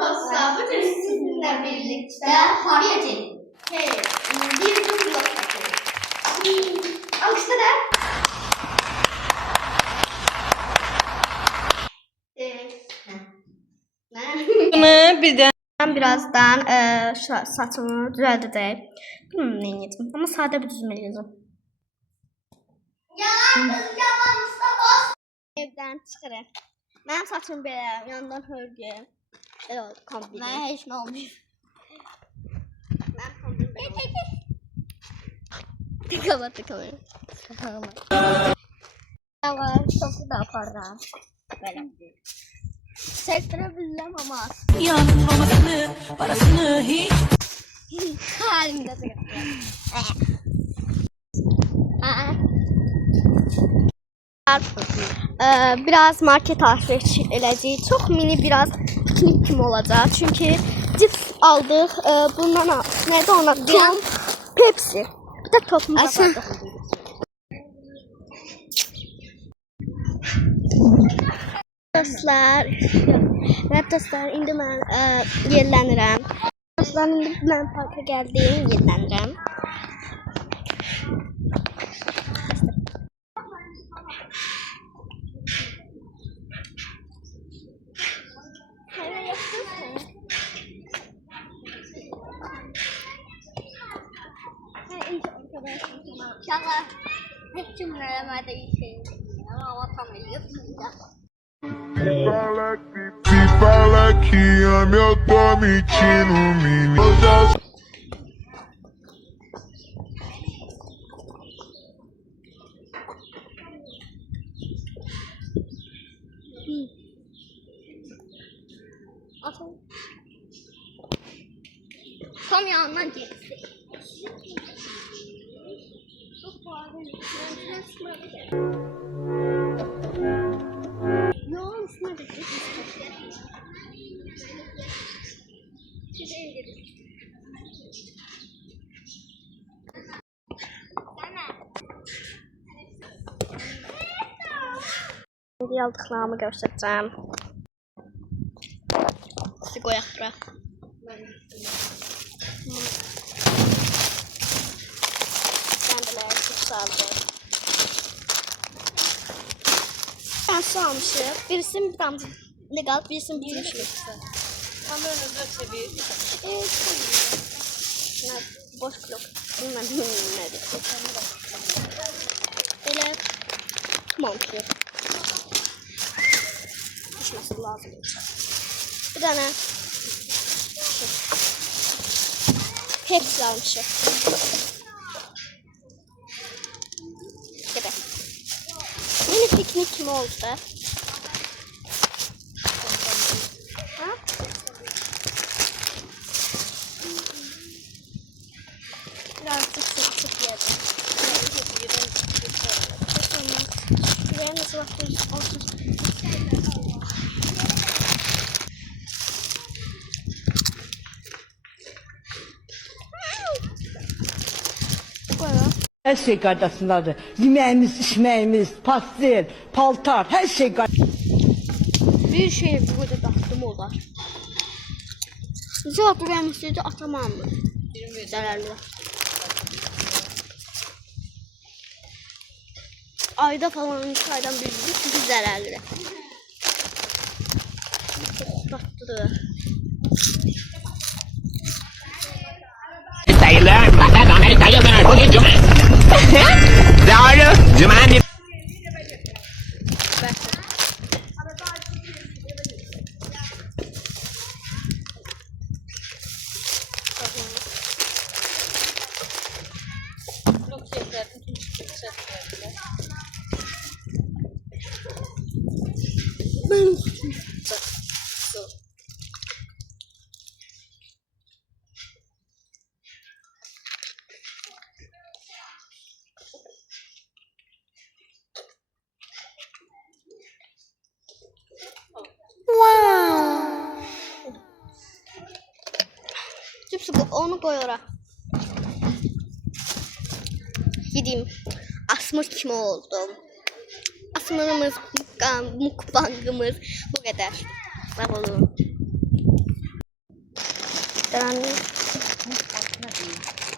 dostlar, bugün sizinle birlikte hareket bir blok yapıyoruz. Alıştı da. Ben birazdan saçımı düzelteceğim. Bilmiyorum ne yedim ama sade bir düzmeli yedim. Evden çıxırıq. Mənim saçım belə, yandan hörgü. Belə oldu, kombin. Mənə heç nə olmuyor. Mənim kombin belə oldu. Tıkamat. Ama çoxu da aparıram. Belə. Çəkdirə ama az. Yanın babasını, parasını hiç. Halimdə çəkdirəm. Biraz market alışveriş edeceğiz. Çok mini biraz piknik kimi olacak. Çünkü cips aldık. Bundan nerede ona? Tom, Pepsi. Bir de topumuz aldık. Dostlar, evet dostlar, indi ben yerlənirəm. Dostlar, indi ben parka geldim, yerlənirəm. İnşallah hep cümlelemede iyi şey ama tam Me fala que ama eu tô mentindo, menino. Tam yanından geçti. Şimdi aldıqlarımı göstereceğim. Sizi qoyaq bura. Kendileri cips aldım. Ben su almışım. Birisinin bir damcı legal, birisinin bir yeşil. Kameranızı çevir. Boş klok. Bilmem nedir. Böyle montlu. Düşmesi lazım. Bir tane hepsi almışım. Gibi. Yine piknik kimi oldu da. Ha? Biraz sık yedim. Şuraya nasıl bakıyorsun? Olsun. Her şey kardeşimlerdir. Yemeğimiz, içmeğimiz, pastel, paltar, her şey Bir şey bu kadar taktım olar. Cevap vermişti atamam mı? Zararlı. Ayda falan 2 aydan bir çünkü zararlı. Çok tatlı. Sayılır, masa donları sayılır. Bugün cuma. Doğru, cuma. Cipsi onu koy oraya. Gideyim. Asmır kim oldum. Asmırımız, mukbangımız bu kadar. Bakalım. göstərən.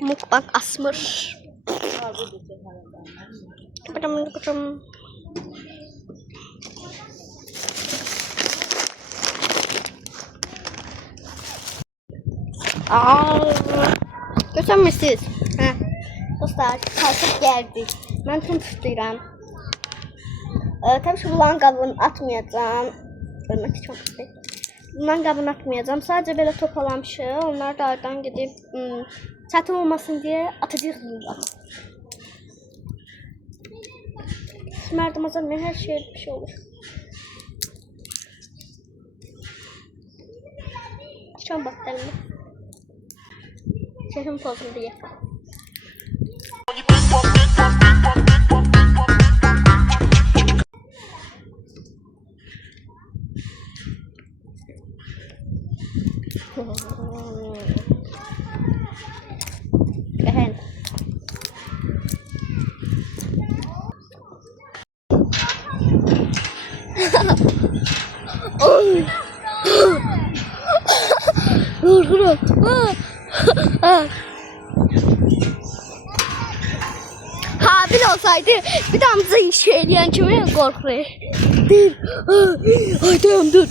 Mukbang asmır. Bıdım. Görsənmirsiniz? Hə. Dostlar, kalkıp geldik. Ben tüm tutuyorum. Tabii ki bunların qabını atmayacağım. Ölmək çox istəyir. Bunların qabını atmayacağım. Sadece böyle topalamışım. Onlar da aradan gidip çətin olmasın diye atacağıq bunları. Mərdim azalmıyor. Her şey bir şey olur. Şan batlarını. Şefim pozum diye. Kehen. Korkuyorum. Habil olsaydı bir damızı iş eleyen kime korkuyor? Bir. Ay dayandır.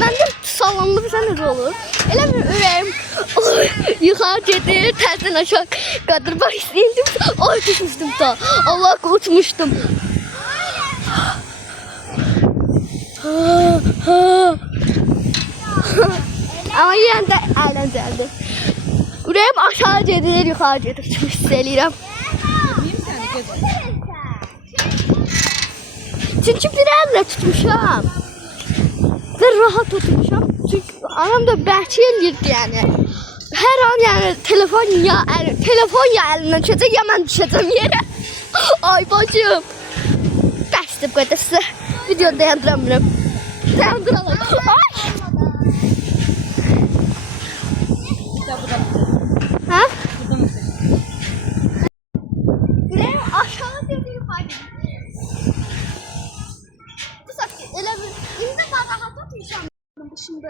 Ben de sallandı bir sene olur. Elə bir ürəyim yuxarı gedir, tərdən aşağı qadırmaq istəyirdim. Ay düşmüşdüm da. Allah uçmuşdum. Ama yenə də əyləncəlidir. Ürəyim aşağı gedir, yuxarı gedir. Çox hiss eləyirəm. Çünki bir əlimlə tutmuşam. Ve rahat oturmuşam. Çünkü anam da bəhki eləyirdi yəni. Hər an yəni telefon ya əlindən düşəcək ya mən düşəcəm yerə. Ay bacım. Bəsdir bu qədər sizə. Video dayandıramıram. Dayandıralım. Ay. Ha? Buraya aşağı dedi yukarı. Bu saat elə bir indi daha rahat oturmuşam şimdi.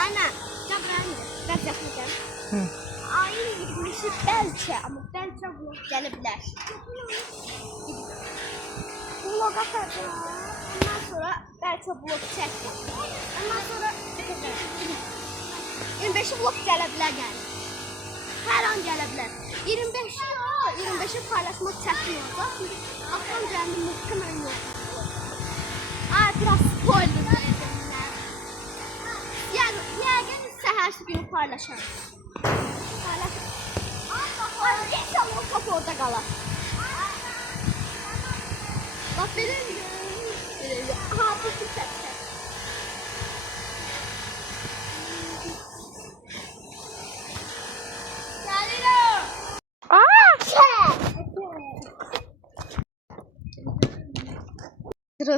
Aynen. Ben yapacağım. Ayın 20'si belki ama belki vlog gelebilir. Vlog atacağım. Ondan sonra belki vlog çekeceğim. Ondan sonra 25'i vlog gelebilir yani. Her an gelebilir. 25'i paylaşmak çekin olacak. Çünkü akşam geldi muhtemelen yok. Biraz spoiler vereceğim. Yani her günü paylaşalım. İnşallah o kapı orada kalır. Bak benim. Ha bu güzel.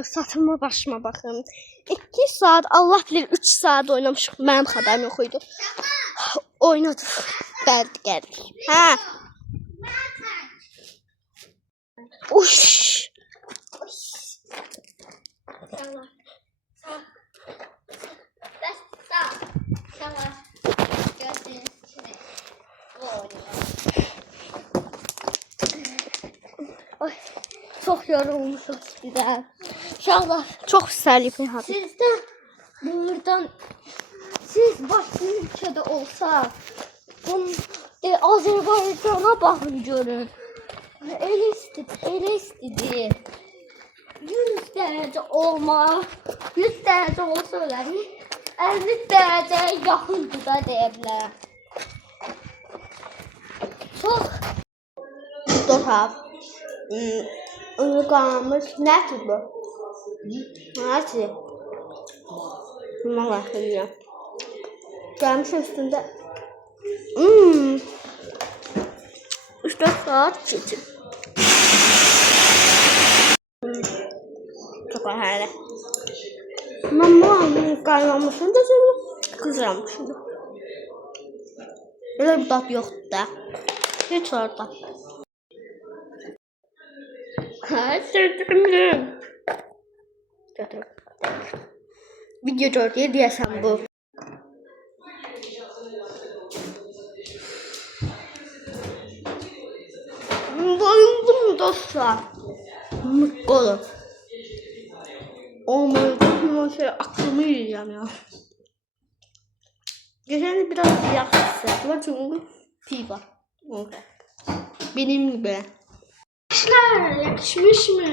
Satıma başıma bakın. 2 saat, Allah bilir 3 saat oynamışıq. Mənim xəbərim yox idi. Oynadık. Gəldik. Hə. Uş. Ay, çok yorulmuşum sizden. İnşallah çok güzel hadi. Siz de buradan başka ülkede olsa Azerbaycan'a bakın görün. Elə istedi. 100 derece olma. 100 derece olsa öyle 50 dereceye yakındır da diyebilirəm. Çok dostlar. Uyuqanmış nədir bu? Nədir? Buna baxıyorum. Gəlmiş üstündə. 3-4 saat keçir. Çok əhələ. Mama qaynamışım da seni qızramışım da. Elə bir dad yoxdur da. Heç orada. Sırtırım. Video gördüyə deyəsən bu. Bayıldım dostlar. Mutlu olun. Oh my god, şey aklımı yiyeceğim ya. Geçen biraz yakıştı. Çünkü pi var. Okay. Benim gibi. Arkadaşlar yakışmış mı?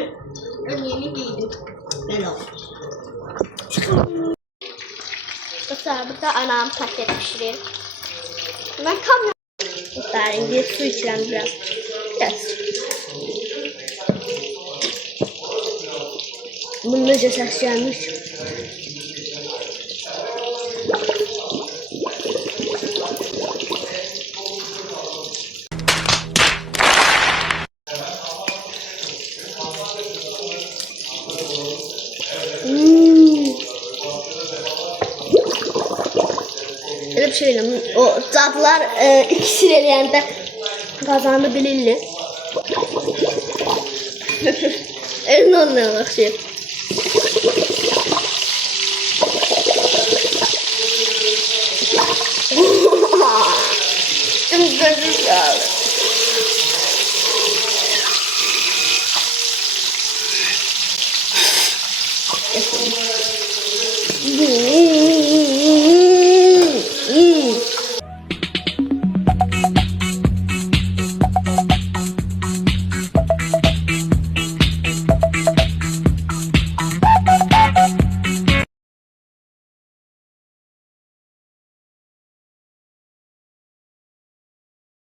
Ben yeni giydim. Ben o. Dostlar burada anam patates pişirir. Ben kamera. Dostlar İngiliz su içilen biraz. Yes. Bunun nece ses gelmiş. Öyle bir şey değil. O cadılar ikisini eləyəndə kazandı bilirli. Elin onunla bakıyor. Çok güzel.